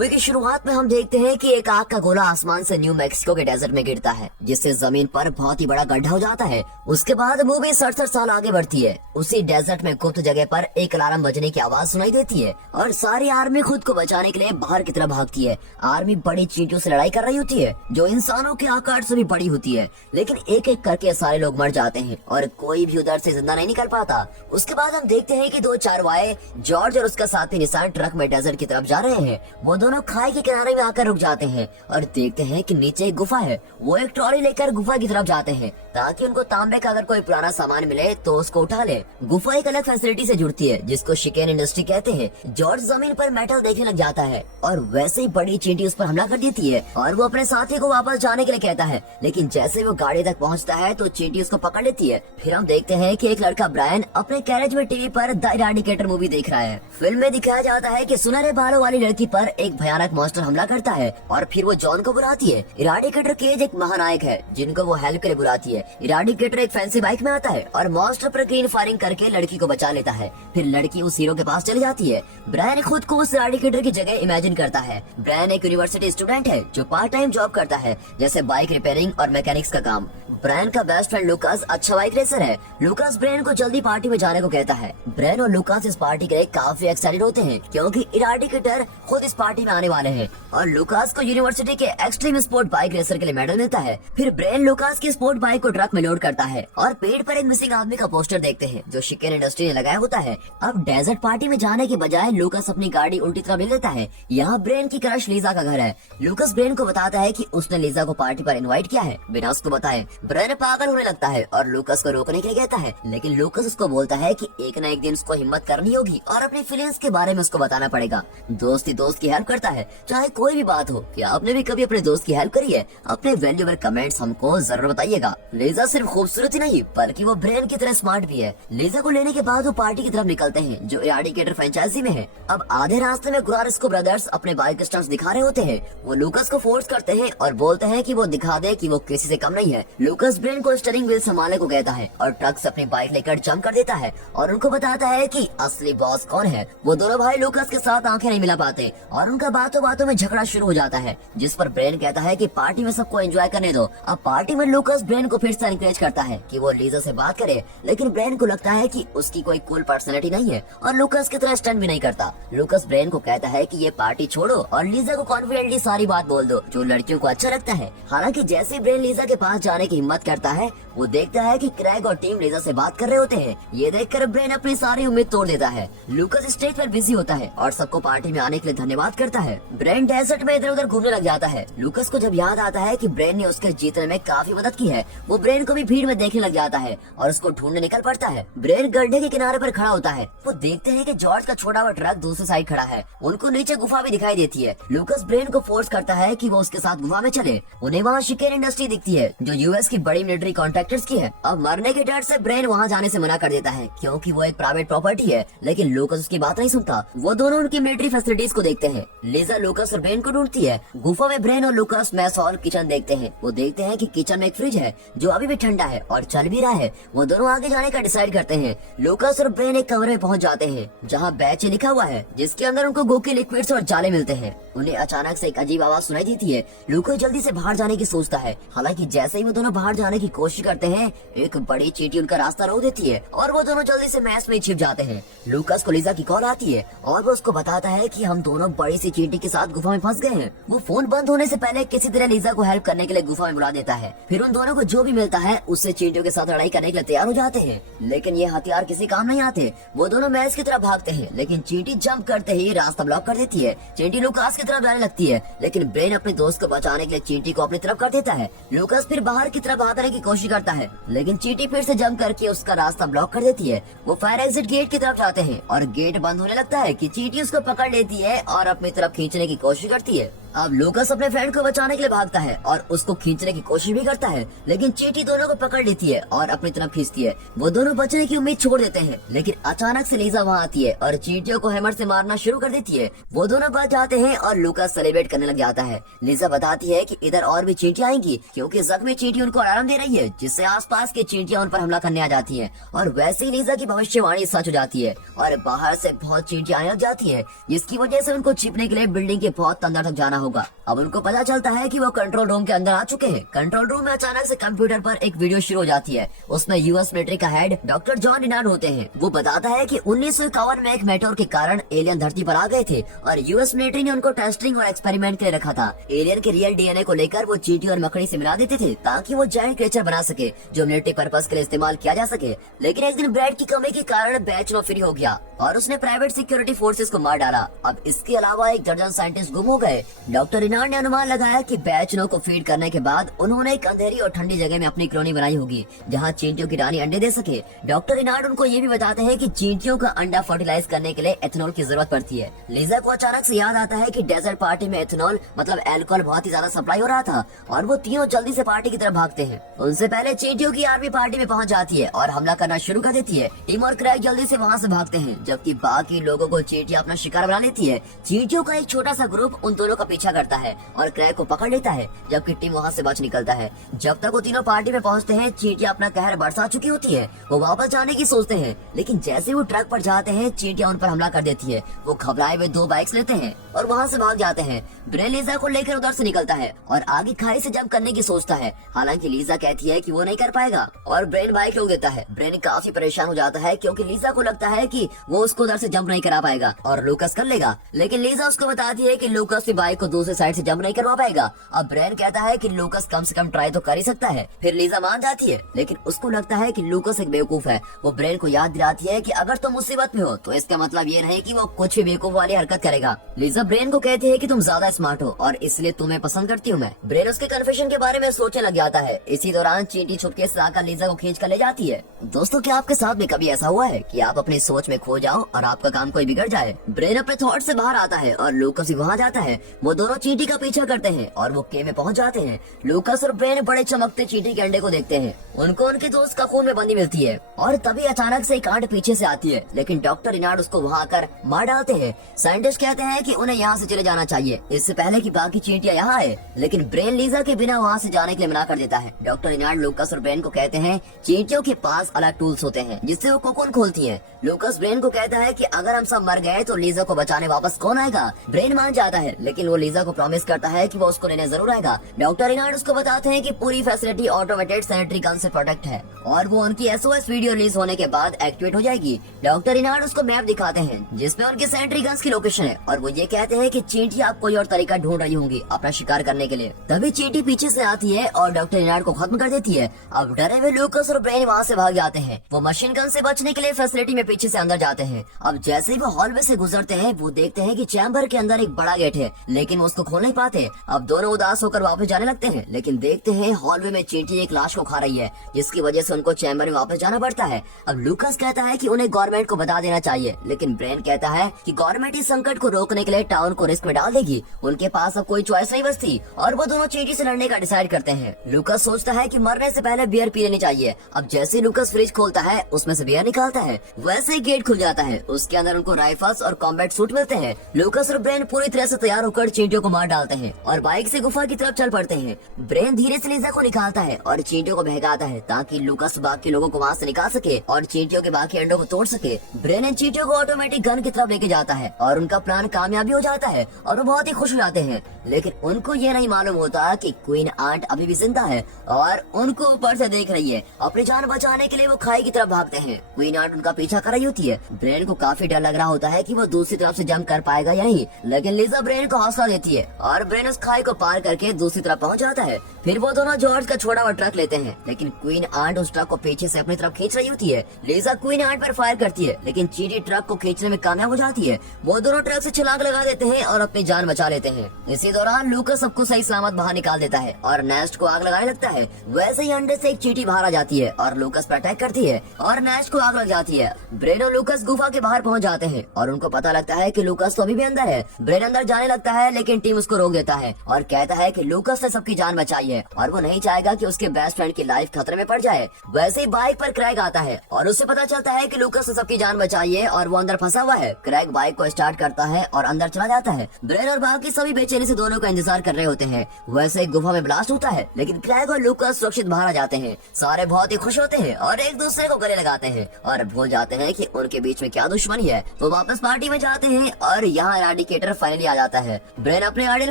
Movie की शुरुआत में हम देखते हैं कि एक आग का गोला आसमान से न्यू मैक्सिको के डेजर्ट में गिरता है, जिससे जमीन पर बहुत ही बड़ा गड्ढा हो जाता है। उसके बाद मूवी 67 साल आगे बढ़ती है। उसी डेजर्ट में गुप्त जगह पर एक अलार्म बजने की आवाज सुनाई देती है और सारी आर्मी खुद को बचाने के लिए बाहर की तरफ भागती है। आर्मी बड़ी चींटियों से लड़ाई कर रही होती है जो इंसानों के आकार से भी बड़ी होती है, लेकिन एक एक करके सारे लोग मर जाते हैं और कोई भी उधर से जिंदा नहीं निकल पाता। उसके बाद हम देखते हैं कि दो चारवाए जॉर्ज और उसका साथी निशान ट्रक में डेजर्ट की तरफ जा रहे हैं। वो दोनों खाई के किनारे में आकर रुक जाते हैं और देखते हैं कि नीचे एक गुफा है। वो एक ट्रॉली लेकर गुफा की तरफ जाते हैं ताकि उनको तांबे का अगर कोई पुराना सामान मिले तो उसको उठा ले। गुफा एक अलग फैसिलिटी से जुड़ती है जिसको शिकेन इंडस्ट्री कहते हैं। जॉर्ज जमीन पर मेटल देखने लग जाता है और वैसे ही बड़ी चींटी उस पर हमला कर देती है और वो अपने साथी को वापस जाने के लिए कहता है, लेकिन जैसे वो गाड़ी तक पहुंचता है तो चींटी उसको पकड़ लेती है। फिर हम देखते हैं कि एक लड़का ब्रायन अपने कैरेज में टीवी पर द इराडिकेटर मूवी देख रहा है। फिल्म में दिखाया जाता है कि सुनहरे बालों वाली लड़की पर एक भयानक मॉन्स्टर हमला करता है और फिर वो जॉन को बुलाती है। इराडिकेटर केज एक महानायक है जिनको वो हेल्प के लिए बुलाती है। इराडिकेटर एक फैंसी बाइक में आता है और मॉन्स्टर पर ग्रीन फायरिंग करके लड़की को बचा लेता है। फिर लड़की उस हीरो के पास चली जाती है। ब्रायन खुद को उस इराडिकेटर की जगह इमेजिन करता है। ब्रायन एक यूनिवर्सिटी स्टूडेंट है जो पार्ट टाइम जॉब करता है, जैसे बाइक रिपेयरिंग और मैकेनिक्स का काम। ब्रायन का बेस्ट फ्रेंड लुकास अच्छा बाइक रेसर है। लुकास ब्रायन को जल्दी पार्टी में जाने को कहता है। ब्रायन और लुकास इस पार्टी के लिए काफी एक्साइटेड होते हैं क्योंकि इराडिकेटर खुद इस पार्टी में आने वाले हैं और लुकास को यूनिवर्सिटी के एक्सट्रीम स्पोर्ट बाइक रेसर के लिए मेडल मिलता है। फिर ब्रायन लुकास की स्पोर्ट बाइक को ट्रक में लोड करता है और पेड़ पर एक मिसिंग आदमी का पोस्टर देखते हैं जो शिकेन इंडस्ट्री ने लगाया होता है। अब डेजर्ट पार्टी में जाने के बजाय लुकास अपनी गाड़ी उल्टी तरफ ले लेता है। यहाँ ब्रेन की क्रश लीजा का घर है। लुकास ब्रेन को बताता है कि उसने लीजा को पार्टी पर इनवाइट किया है बिना उसको बताए। ब्रेन पागल होने लगता है और लुकास को रोकने के लिए कहता है, लेकिन लुकास उसको बोलता है कि एक न एक दिन उसको हिम्मत करनी होगी और अपनी फीलिंग्स के बारे में उसको बताना पड़ेगा। दोस्त ही दोस्त की हेल्प करता है, चाहे कोई भी बात हो। क्या आपने भी कभी अपने दोस्त की हेल्प करी है? अपने वैल्यूएबल कमेंट्स हमको जरूर बताइएगा। लीजा सिर्फ खूबसूरत ही नहीं बल्कि वो ब्रेन की तरह स्मार्ट भी है। लीजा को लेने के बाद वो पार्टी की तरफ निकलते हैं जो इराडिकेटर फ्रेंचाइजी में है। अब आधे रास्ते में गुरारिस्को ब्रदर्स अपने बाइक स्टंट्स दिखा रहे होते हैं। वो लुकास को फोर्स करते हैं और बोलते हैं कि वो दिखा दे कि वो किसी से कम नहीं है। लुकास ब्रेन को स्टीयरिंग व्हील संभालने को कहता है और ट्रक से अपनी बाइक लेकर जंप कर देता है और उनको बताता है कि असली बॉस कौन है। वो दोनों भाई लुकास के साथ आंखें नहीं मिला पाते और उनका बातों बातों में झगड़ा शुरू हो जाता है, जिस पर ब्रेन कहता है कि पार्टी में सबको एंजॉय करने दो। अब पार्टी में लुकास ब्रेन को फिर से एनकरेज करता है कि वो लीजा से बात करे, लेकिन ब्रेन को लगता है कि उसकी कोई कूल पर्सनैलिटी नहीं है और लुकास की तरह स्टंट भी नहीं करता। लुकास ब्रेन को कहता है कि ये पार्टी छोड़ो और लीजा को कॉन्फिडेंटली सारी बात बोल दो जो लड़कियों को अच्छा लगता है। हालांकि जैसे ही ब्रेन लीजा के पास जाने की हिम्मत करता है, वो देखता है कि क्रैग और टीम लीजा से बात कर रहे होते हैं। ये देखकर ब्रेन अपनी सारी उम्मीद तोड़ देता है। लुकास स्टेज पर बिजी होता है और सबको पार्टी में आने के लिए धन्यवाद करता है। ब्रेन डेजर्ट में इधर उधर घूमने लग जाता है। लुकास को जब याद आता है कि ब्रेन ने उसके जीतने में काफी मदद की है, वो ब्रेन को भी भीड़ में देखने लग जाता है और उसको ढूंढने निकल पड़ता है। ब्रेन गड्ढे के किनारे पर खड़ा होता है। वो देखते हैं कि जॉर्ज का छोटा हुआ ट्रक दूसरी साइड खड़ा है। उनको नीचे गुफा भी दिखाई देती है। लुकास ब्रेन को फोर्स करता है कि वो उसके साथ गुफा में चले। उन्हें वहाँ शिकेन इंडस्ट्री दिखती है जो यूएस की बड़ी मिलिट्री कॉन्ट्रैक्टर्स की है। अब मरने के डर से ब्रेन वहाँ जाने से मना कर देता है क्योंकि वो एक प्राइवेट प्रॉपर्टी है, लेकिन लुकास उसकी बात नहीं सुनता। वो दोनों उनकी मिलिट्री फैसिलिटीज को देखते हैं। लीजा लुकास और ब्रेन को ढूंढती है। गुफा में ब्रेन और लुकास मैस हॉल किचन देखते हैं। वो देखते हैं कि किचन में एक फ्रिज है जो अभी भी ठंडा है और चल भी रहा है। वो दोनों आगे जाने का डिसाइड करते हैं। लुकास और ब्रेन एक कमरे में पहुंच जाते हैं जहां बैच लिखा हुआ है, जिसके अंदर उनको गोकी लिक्विड्स और जाले मिलते हैं। उन्हें अचानक से एक अजीब आवाज सुनाई देती है। लुकास जल्दी से बाहर जाने की सोचता है। हालांकि जैसे ही वो दोनों बाहर जाने की कोशिश करते हैं, एक बड़ी चींटी उनका रास्ता रोक देती है और वो दोनों जल्दी से मैस में छिप जाते हैं। लुकास को लीजा की कॉल आती है और वो उसको बताता है कि हम दोनों बड़ी सी चींटी के साथ गुफा में फंस गए हैं। वो फोन बंद होने से पहले किसी तरह लीजा को हेल्प करने के लिए गुफा में बुला देता है। फिर उन दोनों को जो भी मिलता है उससे चींटियों के साथ लड़ाई करने के लिए तैयार हो जाते हैं, लेकिन ये हथियार किसी काम नहीं आते। वो दोनों मैस की तरफ भागते हैं, लेकिन चींटी जंप करते ही रास्ता ब्लॉक कर देती है। चींटी लुकास की तरफ जाने लगती है, लेकिन ब्रेन अपने दोस्त को बचाने के लिए चींटी को अपनी तरफ कर देता है। लुकास फिर बाहर की तरफ भागने की कोशिश करता है, लेकिन चींटी फिर से जंप करके उसका रास्ता ब्लॉक कर देती है। वो फायर एग्जिट गेट की तरफ जाते हैं और गेट बंद होने लगता है कि चींटी उसको पकड़ लेती है और अपनी तरफ खींचने की कोशिश करती है। अब लूकास अपने फ्रेंड को बचाने के लिए भागता है और उसको खींचने की कोशिश भी करता है, लेकिन चींटी दोनों को पकड़ लेती है और अपनी तरफ खींचती है। वो दोनों बचने की उम्मीद छोड़ देते हैं, लेकिन अचानक से लीजा वहाँ आती है और चींटियों को हैमर से मारना शुरू कर देती है। वो दोनों बच जाते हैं और लूकास सेलिब्रेट करने लग जाता है। लीजा बताती है कि इधर और भी चींटियां आएंगी क्योंकि जख्मी चींटी उनको आराम दे रही है, जिससे आसपास की चींटियां उन पर हमला करने आ जाती हैं। और वैसे ही लीजा की भविष्यवाणी सच हो जाती है और बाहर से बहुत चींटियां आने लग जाती है, जिसकी वजह से उनको छिपने के लिए बिल्डिंग के बहुत अंदर तक जाना होगा। अब उनको पता चलता है कि वो कंट्रोल रूम के अंदर आ चुके हैं। कंट्रोल रूम में अचानक से कंप्यूटर पर एक वीडियो शुरू हो जाती है। उसमें यूएस मिलिट्री का हेड डॉक्टर जॉन रिनार्ड होते हैं। वो बताता है कि 1951 में एक मेटोर के कारण एलियन धरती पर आ गए थे और यूएस मिलिट्री ने उनको टेस्टिंग और एक्सपेरिमेंट के लिए रखा था। एलियन के रियल डीएनए को लेकर वो चींटी और मकड़ी से मिला देते थे ताकि वो जायंट क्रिएचर बना सके जो मिलिट्री पर्पस के लिए इस्तेमाल किया जा सके। लेकिन एक दिन ब्रेड की कमी के कारण बैच नो फ्री हो गया और उसने प्राइवेट सिक्योरिटी फोर्सेस को मार डाला। अब इसके अलावा एक दर्जन साइंटिस्ट गुम हो गए। डॉक्टर रिनार्ड ने अनुमान लगाया कि बैच नो को फीड करने के बाद उन्होंने एक अंधेरी और ठंडी जगह में अपनी कॉलोनी बनाई होगी जहाँ चींटियों की रानी अंडे दे सके। डॉक्टर रिनार्ड उनको ये भी बताते हैं कि चींटियों का अंडा फर्टिलाइज करने के लिए एथेनॉल की जरूरत पड़ती है। लीजा को अचानक से याद आता है कि डेजर्ट पार्टी में एथेनॉल मतलब अल्कोहल बहुत ही ज्यादा सप्लाई हो रहा था और वो तीनों जल्दी से पार्टी की तरफ भागते हैं। उनसे पहले चींटियों की आर्मी पार्टी में पहुंच जाती है और हमला करना शुरू कर देती है। टीम और क्रैक जल्दी से वहाँ से भागते हैं, जबकि बाकी लोगों को चींटियां अपना शिकार बना लेती है। चींटियों का एक छोटा सा ग्रुप उन दोनों का पीछा करता है और क्रैक को पकड़ लेता है, जबकि टीम वहाँ से बच निकलता है। जब तक वो तीनों पार्टी में पहुँचते हैं, चींटियां अपना कहर बरसा चुकी होती है। वो वापस जाने की सोचते हैं, लेकिन जैसे वो ट्रक पर जाते हैं, चींटियां उन पर हमला कर देती है। वो घबराए हुए 2 बाइक्स लेते हैं और वहाँ से भाग जाते हैं। ब्रेन लीजा को लेकर उधर से निकलता है और आगे खाई से जंप करने की सोचता है। हालांकि लीजा कहती है कि वो नहीं कर पाएगा और ब्रेन बाइक रोक देता है। ब्रेन काफी परेशान हो जाता है क्योंकि लीजा को लगता है कि वो उसको उधर से जंप नहीं करा पाएगा और लूकास कर लेगा, लेकिन लीजा उसको बताती है कि लूकास भी बाइक को दूसरी साइड से जंप नहीं करवा पाएगा। अब ब्रेन कहता है कि लूकास कम से कम ट्राई तो कर ही सकता है। फिर लीजा मान जाती है, लेकिन उसको लगता है कि लूकास एक बेवकूफ है। वो ब्रेन को याद दिलाती है कि अगर तुम मुसीबत में हो तो इसका मतलब ये नहीं कि वो कुछ भी बेवकूफ वाली हरकत करेगा। लीजा ब्रेन को कहती है कि तुम ज्यादा स्मार्ट हो और इसलिए तुम्हें पसंद करती हूँ मैं। ब्रेन उसके कन्फेशन के बारे में सोचने लग जाता है। इसी दौरान चींटी छुपके से आकर लीजा को खींच कर ले जाती है। दोस्तों, क्या आपके साथ भी कभी ऐसा हुआ है कि आप अपनी सोच में खो जाओ और आपका काम कोई बिगड़ जाए? ब्रेन अपने थॉट से बाहर आता है और लूकास भी वहाँ जाता है। वो दोनों चींटी का पीछा करते हैं और वो केव में पहुँच जाते हैं। लूकास और ब्रेन बड़े चमकते चींटी के अंडे को देखते हैं। उनको उनके दोस्त का खून में बंदी मिलती है और तभी अचानक से एक आंट पीछे से आती है, लेकिन डॉक्टर रिनार्ड उसको वहाँ आकर मार डालते हैं। साइंटिस्ट कहते हैं कि उन्हें यहाँ से चले जाना चाहिए इससे पहले कि बाकी चींटियां यहाँ आए, लेकिन ब्रेन लीजा के बिना वहाँ से जाने के लिए मना कर देता है। डॉक्टर रिनार्ड लूकास और ब्रेन को कहते हैं चींटियों के पास अलग टूल्स होते हैं जिससे वो कोकून खोलती हैं। लूकास ब्रेन को कहता है कि अगर हम सब मर गए तो लीजा को बचाने वापस कौन आएगा? ब्रेन मान जाता है, लेकिन वो लीजा को प्रॉमिस करता है कि वो उसको लेने जरूर आएगा। डॉक्टर रिनार्ड उसको बताते हैं कि पूरी फैसिलिटी ऑटोमेटेड सैनिटरी गन से प्रोटेक्ट है और वो उनकी एसओएस वीडियो रिलीज होने के बाद एक्टिवेट हो जाएगी। डॉक्टर रिनार्ड उसको मैप दिखाते हैं जिसमें उनकी सैनिटरी गन्स की लोकेशन है और वो ये कहते हैं कि चींटी आप कोई और तरीका ढूंढ रही होंगी अपना शिकार करने के लिए। तभी चींटी पीछे से आती है और डॉक्टर रिनार्ड को खत्म कर देती है। अब डरे हुए लूकास और ब्रेन वहाँ से भाग जाते हैं। वो मशीन गन से बचने के लिए फैसिलिटी में पीछे से अंदर जाते हैं। अब जैसे ही वो हॉलवे से गुजरते हैं, वो देखते हैं कि चैम्बर के अंदर एक बड़ा गेट है, लेकिन वो उसको खोल नहीं पाते। अब दोनों उदास होकर वापस जाने लगते हैं, लेकिन देखते हैं हॉलवे में चींटी एक लाश को खा रही है, जिसकी वजह से उनको चैम्बर में वापस जाना पड़ता है। अब लूकास कहता है कि उन्हें गवर्नमेंट को बता देना चाहिए, लेकिन ब्रेन कहता है कि गवर्नमेंट इस संकट को रोकने के लिए टाउन को रिस्क में डाल देगी। उनके पास अब कोई चॉइस नहीं बचती और वो दोनों चींटी से लड़ने का डिसाइड करते हैं। लूकास सोचता है कि मरने से पहले बियर पी लेनी चाहिए। अब जैसे लूकास फ्रिज खोलता है, उसमें से बियर निकालता है, वैसे ही गेट खुल जाता है। उसके अंदर उनको राइफल्स और कॉम्बैट सूट मिलते हैं। लूकास और ब्रेन पूरी तरह से तैयार होकर चींटियों को मार डालते हैं और बाइक से गुफा की तरफ चल पड़ते हैं। ब्रेन धीरे से लीजा को निकालता है और चींटियों को बहकाता है ताकि लूकास बाकी लोगों को वहाँ से निकाल सके और चींटियों के बाकी अंडों को तोड़ सके। ब्रेन इन चींटियों को ऑटोमेटिक गन की तरफ लेके जाता है और उनका प्लान कामयाबी हो जाता है और वो बहुत ही खुश हो जाते हैं। लेकिन उनको ये नहीं मालूम होता कि क्वीन आंट अभी भी जिंदा है और उनको ऊपर से देख रही है। अपनी जान बचाने के लिए वो खाई की तरफ भागते हैं। क्वीन आंट उनका पीछा कर रही होती है। ब्रेन को काफी डर लग रहा होता है कि वो दूसरी तरफ से जंप कर पाएगा या नहीं, लेकिन लीजा ब्रेन को हौसला देती है और ब्रेन उस खाई को पार करके दूसरी तरफ पहुंच जाता है। फिर वो दोनों जॉर्ज का छोड़ा हुआ ट्रक लेते हैं, लेकिन क्वीन आंट उस ट्रक को पीछे से अपनी तरफ खींच रही होती है। लीजा क्वीन आंट पर फायर करती है, लेकिन चींटी ट्रक को खींचने में कामयाब हो जाती है। वो दोनों ट्रक से छलांग लगा देते हैं और अपनी जान बचा लेते हैं। इसी दौरान लूकास सबको सही सलामत बाहर निकाल देता है और नेस्ट को आग लगाने लगता है। वैसे ही अंडे से एक चींटी बाहर आ जाती है और लूकास पर अटैक करती है और नेस्ट को आग लग जाती है। ब्रेन और लूकास गुफा के बाहर पहुंच जाते हैं और उनको पता लगता है कि लूकास तो अभी भी अंदर है। ब्रेन अंदर जाने लगता है, लेकिन टीम उसको रोक देता है और कहता है कि लूकास ने सबकी जान बचाई है और वो नहीं चाहेगा कि उसके बेस्ट फ्रेंड की लाइफ खतरे में पड़ जाए। वैसे ही बाइक पर क्रैग आता है और उससे पता चलता है कि लूकास ने सबकी जान बचाई है और वो अंदर फंसा हुआ है। क्रैग बाइक को स्टार्ट करता है और अंदर चला जाता है। ब्रेन और बाकी सभी बेचैनी से दोनों का इंतजार कर रहे होते हैं। वैसे एक गुफा में ब्लास्ट होता है, लेकिन क्रैग और लूकास सुरक्षित बाहर आ जाते हैं। सारे बहुत ही खुश होते हैं और एक दूसरे को गले लगाते हैं और भूल जाते हैं कि उनके बीच में क्या दुश्मनी है। वो वापस पार्टी में जाते हैं और यहाँ एराडिकेटर फाइनली आ जाता है। ब्रेन अपने आइडल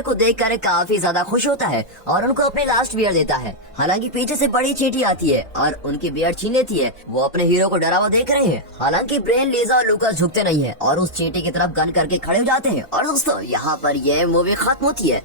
को देखकर काफी ज्यादा खुश होता है और उनको अपनी लास्ट बियर देता है। हालांकि पीछे से बड़ी चींटी आती है और उनकी बियर छीन लेती है। वो अपने हीरो को डरा हुआ देख रहे हैं। हालांकि ब्रेन, लीजा और लूकास झुकते नहीं है और उस चींटी की तरफ गन करके खड़े हो जाते हैं। और दोस्तों, यहाँ पर यह मूवी खत्म होती है।